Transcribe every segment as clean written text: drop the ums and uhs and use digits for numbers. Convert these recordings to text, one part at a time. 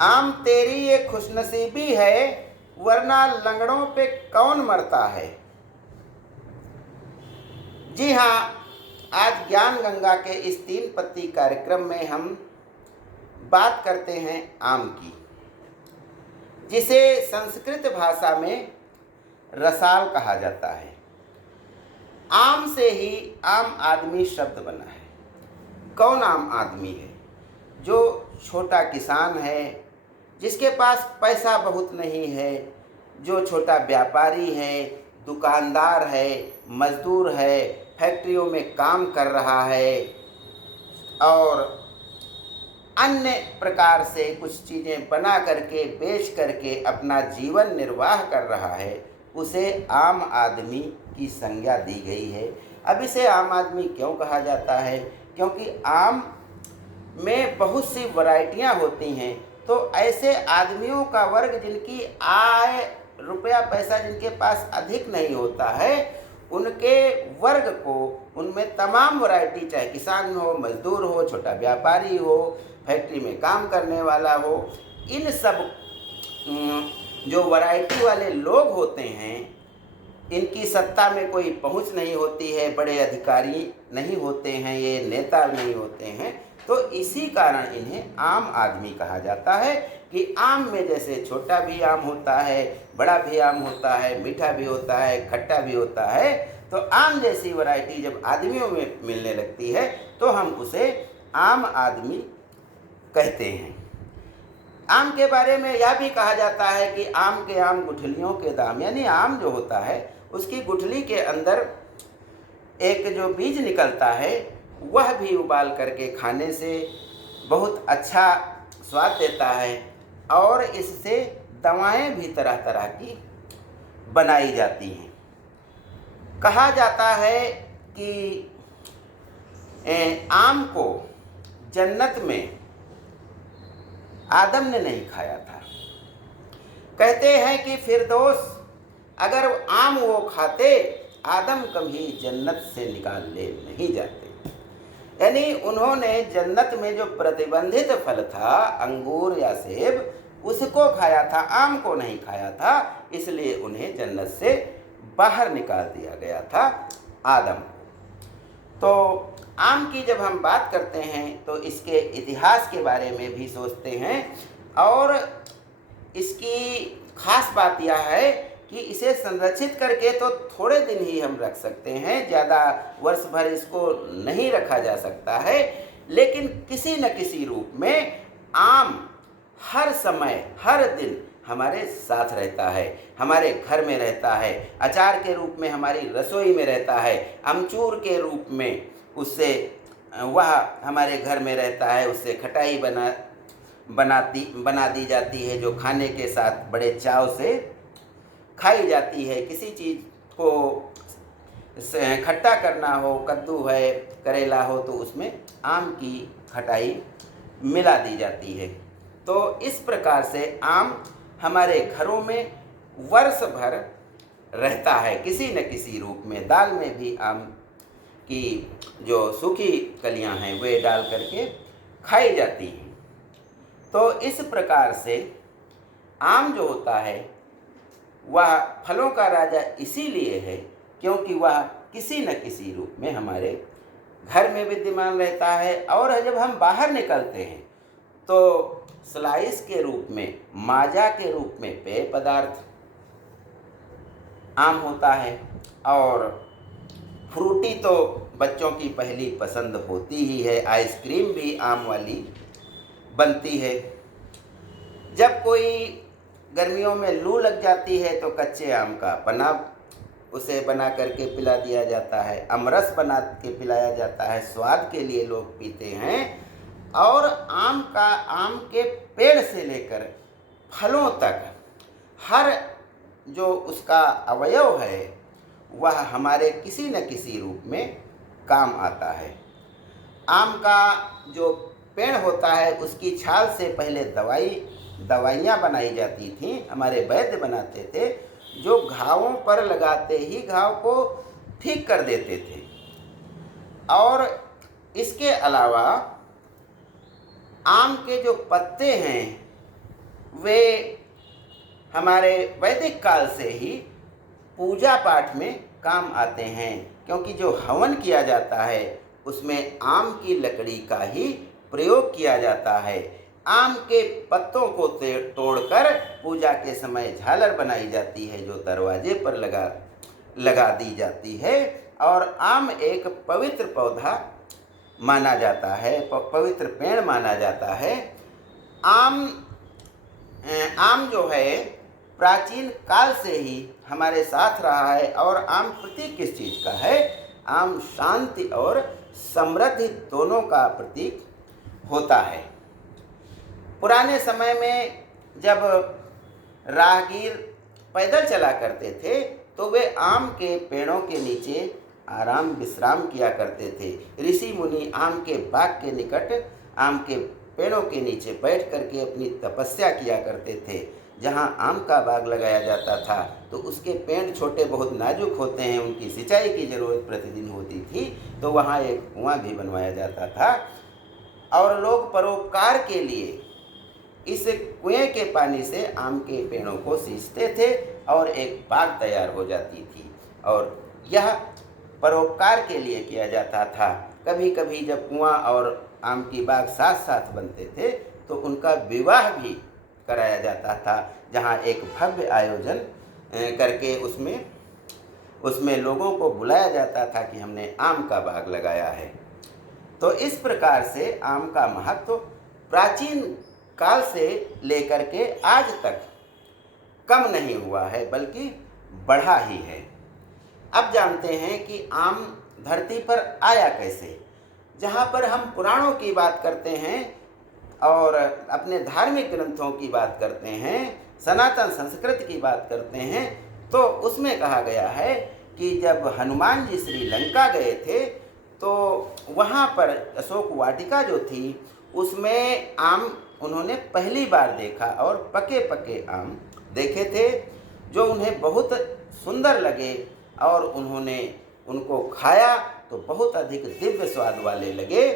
आम तेरी ये खुशनसीबी है, वरना लंगड़ों पे कौन मरता है। जी हाँ, आज ज्ञान गंगा के इस 3 पत्ती कार्यक्रम में हम बात करते हैं आम की, जिसे संस्कृत भाषा में रसाल कहा जाता है। आम से ही आम आदमी शब्द बना है। कौन आम आदमी है? जो छोटा किसान है, जिसके पास पैसा बहुत नहीं है, जो छोटा व्यापारी है, दुकानदार है, मजदूर है, फैक्ट्रियों में काम कर रहा है और अन्य प्रकार से कुछ चीज़ें बना करके बेच करके अपना जीवन निर्वाह कर रहा है, उसे आम आदमी की संज्ञा दी गई है। अब इसे आम आदमी क्यों कहा जाता है? क्योंकि आम में बहुत सी वैरायटियां होती हैं। तो ऐसे आदमियों का वर्ग जिनकी आय रुपया पैसा जिनके पास अधिक नहीं होता है, उनके वर्ग को उनमें तमाम वैरायटी, चाहे किसान हो, मजदूर हो, छोटा व्यापारी हो, फैक्ट्री में काम करने वाला हो, इन सब जो वैरायटी वाले लोग होते हैं, इनकी सत्ता में कोई पहुंच नहीं होती है, बड़े अधिकारी नहीं होते हैं, ये नेता नहीं होते हैं, तो इसी कारण इन्हें आम आदमी कहा जाता है। कि आम में जैसे छोटा भी आम होता है, बड़ा भी आम होता है, मीठा भी होता है, खट्टा भी होता है, तो आम जैसी वैरायटी जब आदमियों में मिलने लगती है तो हम उसे आम आदमी कहते हैं। आम के बारे में यह भी कहा जाता है कि आम के आम गुठलियों के दाम, यानी आम जो होता है उसकी गुठली के अंदर एक जो बीज निकलता है वह भी उबाल करके खाने से बहुत अच्छा स्वाद देता है और इससे दवाएं भी तरह तरह की बनाई जाती हैं। कहा जाता है कि आम को जन्नत में आदम ने नहीं खाया था। कहते हैं कि फिरदौस अगर आम वो खाते, आदम कभी जन्नत से निकाल ले नहीं जाते। यानी उन्होंने जन्नत में जो प्रतिबंधित फल था, अंगूर या सेब, उसको खाया था, आम को नहीं खाया था, इसलिए उन्हें जन्नत से बाहर निकाल दिया गया था, आदम। तो आम की जब हम बात करते हैं तो इसके इतिहास के बारे में भी सोचते हैं और इसकी खास बात यह है कि इसे संरक्षित करके तो थोड़े दिन ही हम रख सकते हैं, ज़्यादा वर्ष भर इसको नहीं रखा जा सकता है, लेकिन किसी न किसी रूप में आम हर समय हर दिन हमारे साथ रहता है, हमारे घर में रहता है, अचार के रूप में हमारी रसोई में रहता है, अमचूर के रूप में उससे वह हमारे घर में रहता है, उससे खटाई बना दी जाती है, जो खाने के साथ बड़े चाव से खाई जाती है। किसी चीज़ को खट्टा करना हो, कद्दू है, करेला हो, तो उसमें आम की खटाई मिला दी जाती है। तो इस प्रकार से आम हमारे घरों में वर्ष भर रहता है किसी न किसी रूप में। दाल में भी आम की जो सूखी कलियां हैं वे डाल करके खाई जाती हैं। तो इस प्रकार से आम जो होता है वह फलों का राजा इसीलिए है क्योंकि वह किसी न किसी रूप में हमारे घर में विद्यमान रहता है। और जब हम बाहर निकलते हैं तो स्लाइस के रूप में, माजा के रूप में पेय पदार्थ आम होता है और फ्रूटी तो बच्चों की पहली पसंद होती ही है। आइसक्रीम भी आम वाली बनती है। जब कोई गर्मियों में लू लग जाती है तो कच्चे आम का पन्ना उसे बना करके पिला दिया जाता है, अमरस बना के पिलाया जाता है, स्वाद के लिए लोग पीते हैं। और आम के पेड़ से लेकर फलों तक हर जो उसका अवयव है वह हमारे किसी न किसी रूप में काम आता है। आम का जो पेड़ होता है उसकी छाल से पहले दवाइयाँ बनाई जाती थीं, हमारे वैद्य बनाते थे, जो घावों पर लगाते ही घाव को ठीक कर देते थे। और इसके अलावा आम के जो पत्ते हैं वे हमारे वैदिक काल से ही पूजा पाठ में काम आते हैं, क्योंकि जो हवन किया जाता है उसमें आम की लकड़ी का ही प्रयोग किया जाता है। आम के पत्तों को तोड़कर पूजा के समय झालर बनाई जाती है जो दरवाजे पर लगा दी जाती है। और आम एक पवित्र पौधा माना जाता है, पवित्र पेड़ माना जाता है। आम जो है प्राचीन काल से ही हमारे साथ रहा है। और आम प्रतीक किस चीज़ का है? आम शांति और समृद्धि दोनों का प्रतीक होता है। पुराने समय में जब राहगीर पैदल चला करते थे तो वे आम के पेड़ों के नीचे आराम विश्राम किया करते थे। ऋषि मुनि आम के बाग के निकट आम के पेड़ों के नीचे बैठ करके अपनी तपस्या किया करते थे। जहाँ आम का बाग लगाया जाता था तो उसके पेड़ छोटे बहुत नाजुक होते हैं, उनकी सिंचाई की ज़रूरत प्रतिदिन होती थी, तो वहाँ एक कुआं भी बनवाया जाता था और लोग परोपकार के लिए इस कुएं के पानी से आम के पेड़ों को सींचते थे और एक बाग तैयार हो जाती थी। और यह परोपकार के लिए किया जाता था। कभी कभी जब कुआं और आम की बाग साथ साथ बनते थे तो उनका विवाह भी कराया जाता था, जहां एक भव्य आयोजन करके उसमें लोगों को बुलाया जाता था कि हमने आम का बाग लगाया है। तो इस प्रकार से आम का महत्व प्राचीन काल से लेकर के आज तक कम नहीं हुआ है, बल्कि बढ़ा ही है। अब जानते हैं कि आम धरती पर आया कैसे। जहाँ पर हम पुराणों की बात करते हैं और अपने धार्मिक ग्रंथों की बात करते हैं, सनातन संस्कृत की बात करते हैं, तो उसमें कहा गया है कि जब हनुमान जी श्रीलंका गए थे तो वहाँ पर अशोक वाटिका जो थी उसमें आम उन्होंने पहली बार देखा और पके पके आम देखे थे जो उन्हें बहुत सुंदर लगे और उन्होंने उनको खाया तो बहुत अधिक दिव्य स्वाद वाले लगे।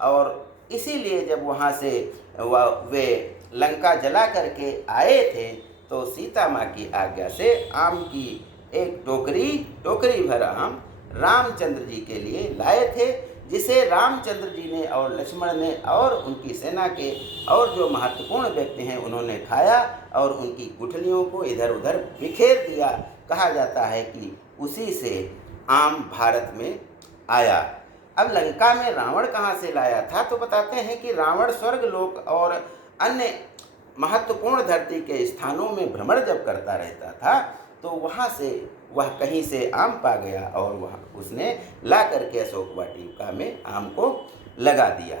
और इसीलिए जब वहाँ से वे लंका जला करके आए थे तो सीता माँ की आज्ञा से आम की एक टोकरी भर आम रामचंद्र जी के लिए लाए थे, जिसे रामचंद्र जी ने और लक्ष्मण ने और उनकी सेना के और जो महत्वपूर्ण व्यक्ति हैं उन्होंने खाया और उनकी गुठलियों को इधर उधर बिखेर दिया। कहा जाता है कि उसी से आम भारत में आया। अब लंका में रावण कहाँ से लाया था, तो बताते हैं कि रावण स्वर्गलोक और अन्य महत्वपूर्ण धरती के स्थानों में भ्रमण जब करता रहता था तो वहाँ से वह कहीं से आम पा गया और वह उसने ला करके अशोक वाटिका में आम को लगा दिया।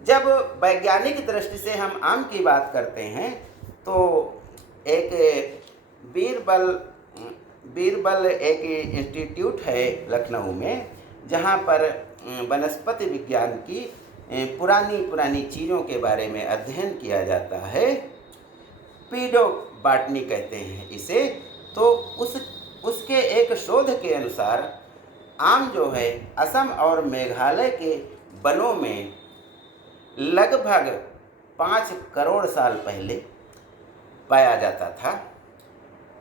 जब वैज्ञानिक दृष्टि से हम आम की बात करते हैं तो एक बीरबल एक इंस्टीट्यूट है लखनऊ में, जहाँ पर वनस्पति विज्ञान की पुरानी चीज़ों के बारे में अध्ययन किया जाता है। पीडो बाटनी कहते हैं इसे। तो उसके एक शोध के अनुसार आम जो है असम और मेघालय के वनों में लगभग 5 करोड़ साल पहले पाया जाता था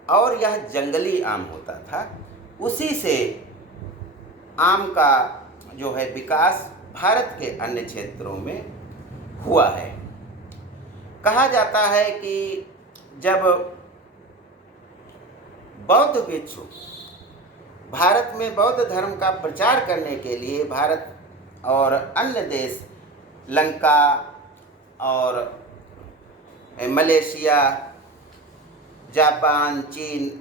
और यह जंगली आम होता था। उसी से आम का जो है विकास भारत के अन्य क्षेत्रों में हुआ है। कहा जाता है कि जब बौद्ध भिक्षु भारत में बौद्ध धर्म का प्रचार करने के लिए भारत और अन्य देश लंका और मलेशिया, जापान, चीन,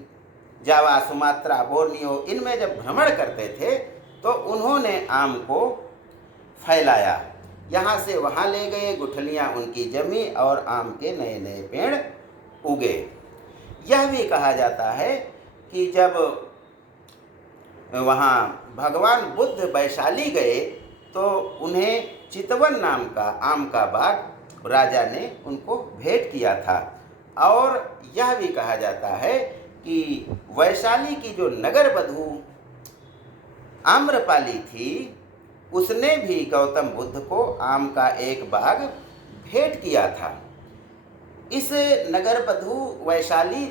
जावा, सुमात्रा, बोर्नियो इनमें जब भ्रमण करते थे तो उन्होंने आम को फैलाया। यहाँ से वहाँ ले गए, गुठलियाँ उनकी जमी और आम के नए नए पेड़ उगे। यह भी कहा जाता है कि जब वहाँ भगवान बुद्ध वैशाली गए तो उन्हें चितवन नाम का आम का बाग राजा ने उनको भेंट किया था। और यह भी कहा जाता है कि वैशाली की जो नगर वधू आम्रपाली थी उसने भी गौतम बुद्ध को आम का एक बाग भेंट किया था। इस नगर वधू वैशाली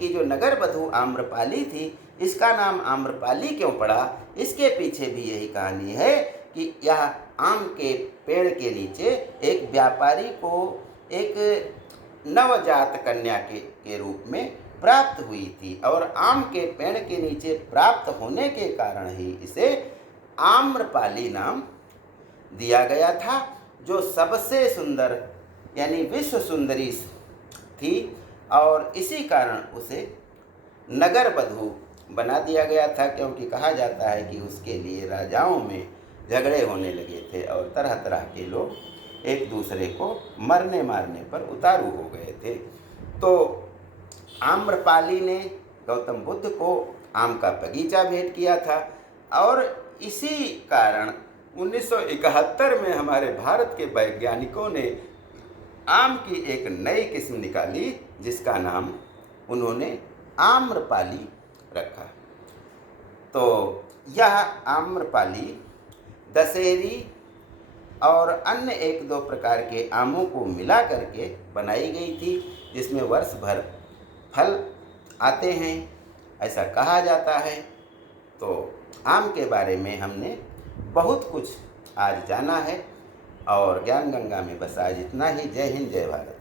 की जो नगर वधू आम्रपाली थी, इसका नाम आम्रपाली क्यों पड़ा, इसके पीछे भी यही कहानी है कि यह आम के पेड़ के नीचे एक व्यापारी को एक नवजात कन्या के रूप में प्राप्त हुई थी, और आम के पेड़ के नीचे प्राप्त होने के कारण ही इसे आम्रपाली नाम दिया गया था, जो सबसे सुंदर यानी विश्व सुंदरी थी, और इसी कारण उसे नगर वधू बना दिया गया था, क्योंकि कहा जाता है कि उसके लिए राजाओं में झगड़े होने लगे थे और तरह तरह के लोग एक दूसरे को मरने मारने पर उतारू हो गए थे। तो आम्रपाली ने गौतम बुद्ध को आम का बगीचा भेंट किया था, और इसी कारण 1971 में हमारे भारत के वैज्ञानिकों ने आम की एक नई किस्म निकाली, जिसका नाम उन्होंने आम्रपाली रखा। तो यह आम्रपाली दशहरी और अन्य एक दो प्रकार के आमों को मिला करके बनाई गई थी, जिसमें वर्ष भर फल आते हैं, ऐसा कहा जाता है। तो आम के बारे में हमने बहुत कुछ आज जाना है, और ज्ञान गंगा में बस आज इतना ही। जय हिंद, जय भारत।